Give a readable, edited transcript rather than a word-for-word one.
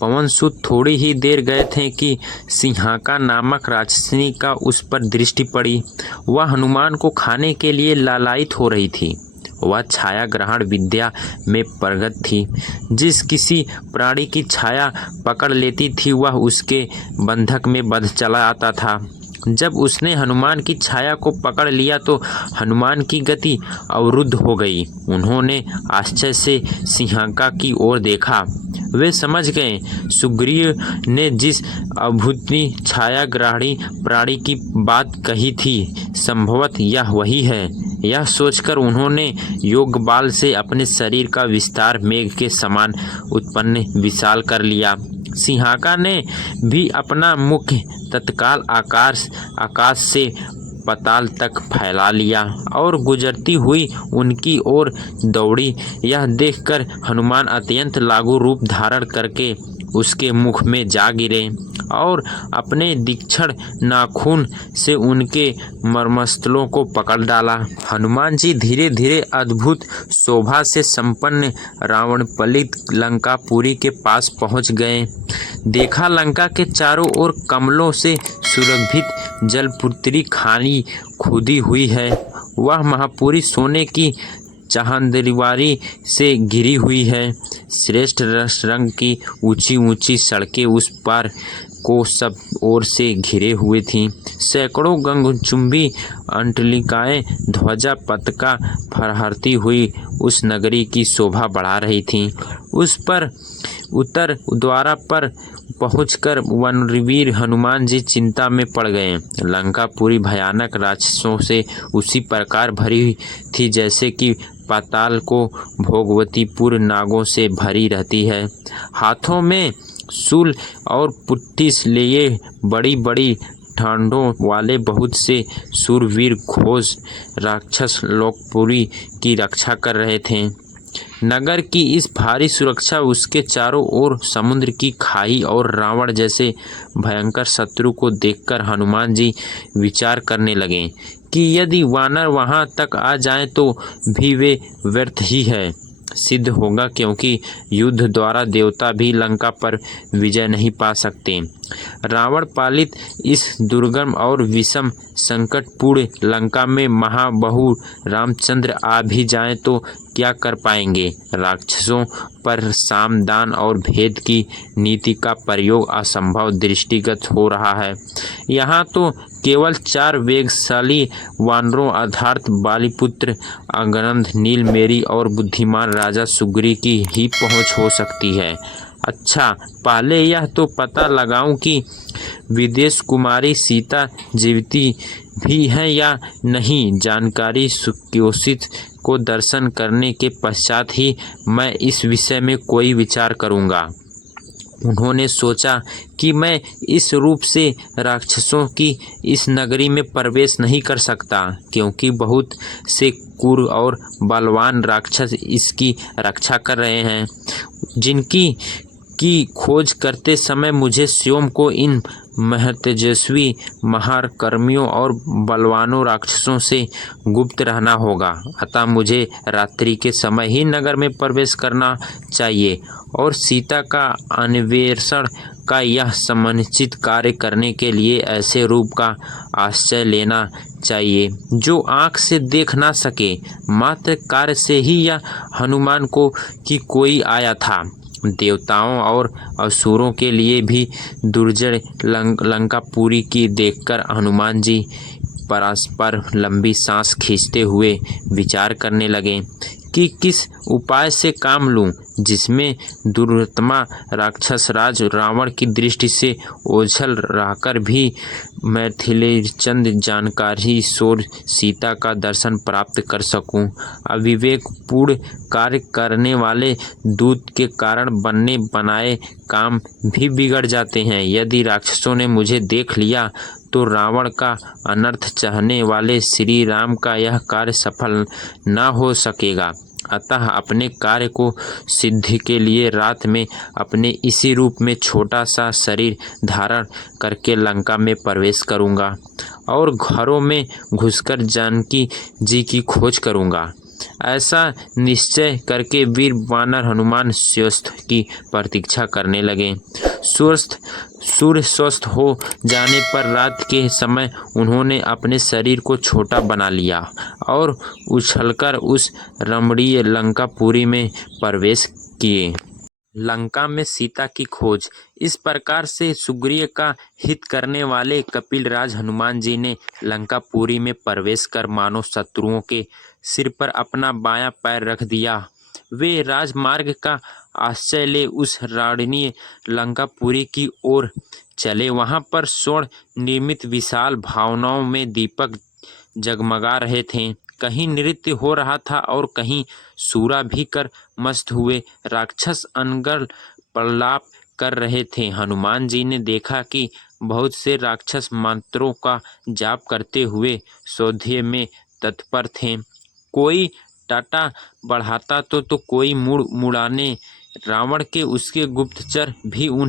पवनसुत थोड़ी ही देर गए थे कि सिंहाका नामक राक्षसी का उस पर दृष्टि पड़ी। वह हनुमान को खाने के लिए लालायित हो रही थी। वह छाया ग्रहण विद्या में पारंगत थी। जिस किसी प्राणी की छाया पकड़ लेती थी वह उसके बंधक में बंध चला आता था। जब उसने हनुमान की छाया को पकड़ लिया तो हनुमान की गति अवरुद्ध हो गई। उन्होंने आश्चर्य से सिंहाका की ओर देखा। वे समझ गए सुग्रीव ने जिस अभूति छायाग्राही प्राणी की बात कही थी संभवतः यह वही है। यह सोचकर उन्होंने योग बाल से अपने शरीर का विस्तार मेघ के समान उत्पन्न विशाल कर लिया। सिंहाका ने भी अपना मुख तत्काल आकाश से पाताल तक फैला लिया और गुजरती हुई उनकी ओर दौड़ी। यह देखकर हनुमान अत्यंत लागू रूप धारण करके उसके मुख में जा गिरे और अपने तीक्ष्ण नाखून से उनके मर्मस्थलों को पकड़ डाला। हनुमान जी धीरे धीरे अद्भुत शोभा से संपन्न रावणपलित लंकापुरी के पास पहुंच गए। देखा लंका के चारों ओर कमलों से सुरभित जलपुत्री खानी खुदी हुई है। वह महापुरी सोने की चांदीवारी से घिरी हुई है। श्रेष्ठ रंग की ऊंची ऊंची सड़कें उस पार को सब ओर से घिरे हुए थीं। सैकड़ों गगनचुंबी अंतलिकाएं ध्वजा पताका फहराती हुई उस नगरी की शोभा बढ़ा रही थीं। उस पर उत्तर द्वार पर पहुंचकर वनवीर हनुमान जी चिंता में पड़ गए। लंकापुरी भयानक राक्षसों से उसी प्रकार भरी थी जैसे कि पाताल को भोगवतीपुर नागों से भरी रहती है। हाथों में शूल और पुट्ठी लिए बड़ी बड़ी ठांडों वाले बहुत से शूरवीर घोष राक्षस लोकपुरी की रक्षा कर रहे थे। नगर की इस भारी सुरक्षा, उसके चारों ओर समुद्र की खाई और रावण जैसे भयंकर शत्रु को देखकर हनुमान जी विचार करने लगे कि यदि वानर वहां तक आ जाएं तो भी वे व्यर्थ ही है सिद्ध होगा, क्योंकि युद्ध द्वारा देवता भी लंका पर विजय नहीं पा सकते। रावण पालित इस दुर्गम और विषम संकटपूर्ण लंका में महाबहु रामचंद्र आ भी जाएं तो क्या कर पाएंगे। राक्षसों पर साम दान और भेद की नीति का प्रयोग असंभव दृष्टिगत हो रहा है। यहाँ तो केवल 4 वेगशाली वानरों अर्थात बालीपुत्र अगनंद नीलमेरी और बुद्धिमान राजा सुग्रीव की ही पहुँच हो सकती है। अच्छा, पहले यह तो पता लगाऊं कि विदेश कुमारी सीता जीवित भी है या नहीं। जानकारी सुयोषित को दर्शन करने के पश्चात ही मैं इस विषय में कोई विचार करूंगा। उन्होंने सोचा कि मैं इस रूप से राक्षसों की इस नगरी में प्रवेश नहीं कर सकता, क्योंकि बहुत से क्रूर और बलवान राक्षस इसकी रक्षा कर रहे हैं, जिनकी खोज करते समय मुझे स्वयं को इन महतेजस्वी महाकर्मियों और बलवानों राक्षसों से गुप्त रहना होगा। अतः मुझे रात्रि के समय ही नगर में प्रवेश करना चाहिए और सीता का अन्वेषण का यह सुनिश्चित कार्य करने के लिए ऐसे रूप का आश्रय लेना चाहिए जो आँख से देख ना सके। मात्र कार्य से ही यह हनुमान को कि कोई आया था। देवताओं और असुरों के लिए भी दुर्जय लंकापुरी की देखकर हनुमान जी परस्पर लंबी सांस खींचते हुए विचार करने लगे कि किस उपाय से काम लूं जिसमें दुरात्मा राक्षसराज रावण की दृष्टि से ओझल रहकर भी मैथिलीचंद जानकारी सोर सीता का दर्शन प्राप्त कर सकूं। अविवेकपूर्ण कार्य करने वाले दूत के कारण बनने बनाए काम भी बिगड़ जाते हैं। यदि राक्षसों ने मुझे देख लिया तो रावण का अनर्थ चाहने वाले श्री राम का यह कार्य सफल न हो सकेगा। अतः अपने कार्य को सिद्धि के लिए रात में अपने इसी रूप में छोटा सा शरीर धारण करके लंका में प्रवेश करूंगा और घरों में घुसकर जानकी जी की खोज करूंगा। ऐसा निश्चय करके वीर वानर हनुमान सूर्यास्त की प्रतीक्षा करने लगे। सूर्य स्वस्थ हो जाने पर रात के समय उन्होंने अपने शरीर को छोटा बना लिया और उछलकर उस रमणीय लंकापुरी में प्रवेश किए। लंका में सीता की खोज। इस प्रकार से सुग्रीव का हित करने वाले कपिलराज हनुमान जी ने लंकापुरी में प्रवेश कर मानो शत्रुओं के सिर पर अपना बायां पैर रख दिया। वे राजमार्ग का आश्रय ले उस रमणीय लंकापुरी की ओर चले। वहां पर स्वर्ण निर्मित विशाल भवनों में दीपक जगमगा रहे थे। कहीं नृत्य हो रहा था और कहीं सूरा भी कर मस्त हुए राक्षस अनर्गल प्रलाप कर रहे थे। हनुमान जी ने देखा कि बहुत से राक्षस मंत्रों का जाप करते हुए सौंदर्य में तत्पर थे। कोई टाटा बढ़ाता तो कोई मुड़ मुड़ाने। रावण के उसके गुप्तचर भी उन